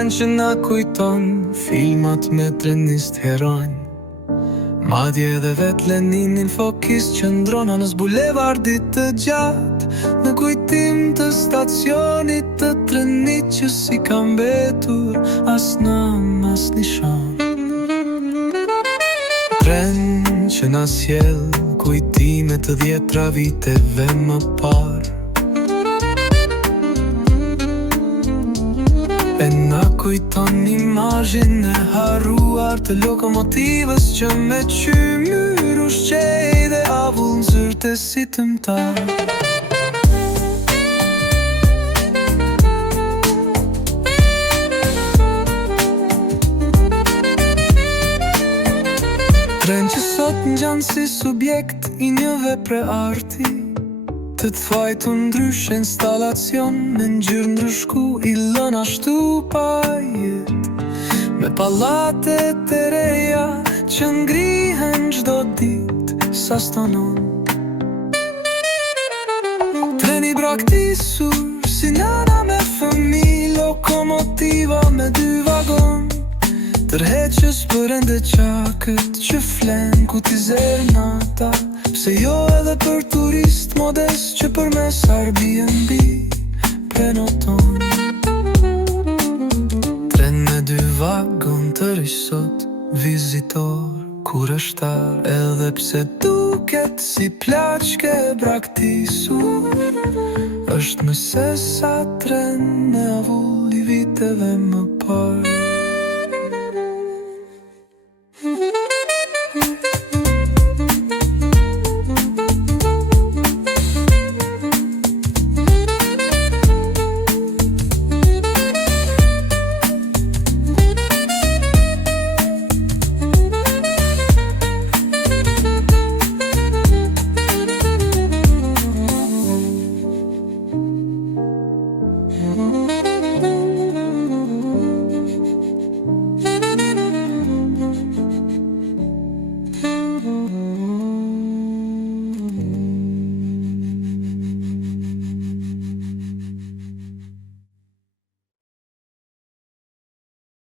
Tren që na kujton filmat me trenist heron. Madje edhe vet Leninin fokis qëndron anës bulevardit të gjatë, në kujtim të stacionit të trenit që si ka mbetur as nam as nishon. Tren që na sjell kujtime të 10 viteve më parë, e na kujton imazhin e harruar të lokomotivës që me qymyr ushqej dhe avull nxyrte si tëmtar. Tren që sot ngjan si subjekt i një vepre arti, të fajtu ndryshe instalacion me ngjyrë ndryshku i lën ashtu pa jet, me pallatet e reja që ngrihen çdo ditë sa stanon. Treni braktisur si nana me fëmijë, lokomotiva me 2 vagon, tërheqës për ende qakët që flen ku t'i zer nata, pse jo edhe për turist modest që për mes Airbnb prenoton. Tren me 2 vagon të risot, vizitor kur është tar, edhe pse duket si plaçke braktisur, është më se sa tren me avull i viteve më parë.